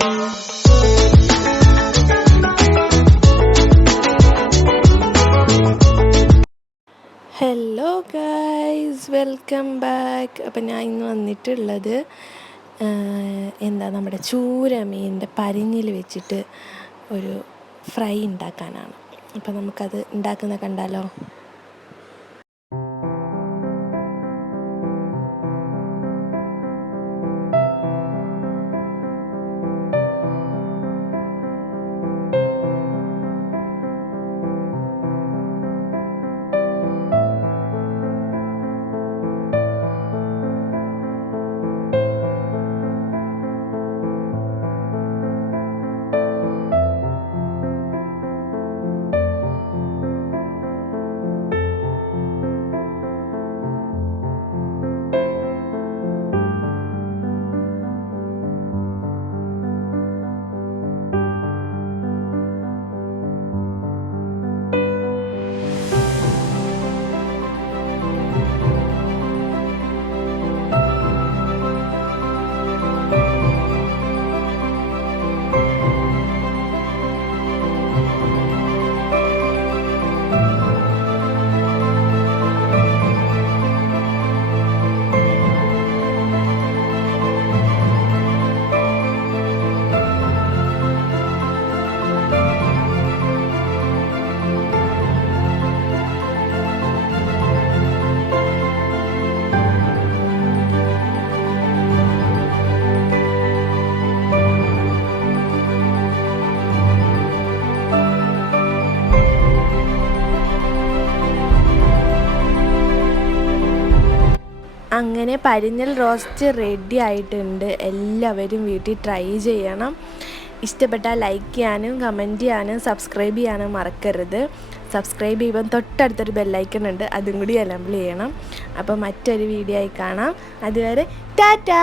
Hello guys, welcome back. അപ്പം ഞാൻ ഇന്ന് വന്നിട്ടുള്ളത് നമ്മുടെ ചൂര മീനിൻ്റെ പരിഞ്ഞിൽ വെച്ചിട്ട് ഒരു ഫ്രൈ ഉണ്ടാക്കാനാണ്. അപ്പം നമുക്കത് ഉണ്ടാക്കുന്ന കണ്ടാലോ? അങ്ങനെ പരിഞ്ഞൽ റോസ്റ്റ് റെഡി ആയിട്ടുണ്ട്. എല്ലാവരും വീട്ടിൽ ട്രൈ ചെയ്യണം. ഇഷ്ടപ്പെട്ടാൽ ലൈക്ക് ചെയ്യാനും കമൻറ്റ് ചെയ്യാനും സബ്സ്ക്രൈബ് ചെയ്യാനും മറക്കരുത്. സബ്സ്ക്രൈബ് ചെയ്യുമ്പം തൊട്ടടുത്തൊരു ബെല്ലൈക്കൺ ഉണ്ട്, അതും കൂടി എനേബിൾ ചെയ്യണം. അപ്പോൾ മറ്റൊരു വീഡിയോ ആയി കാണാം. അതുവരെ ടാറ്റാ.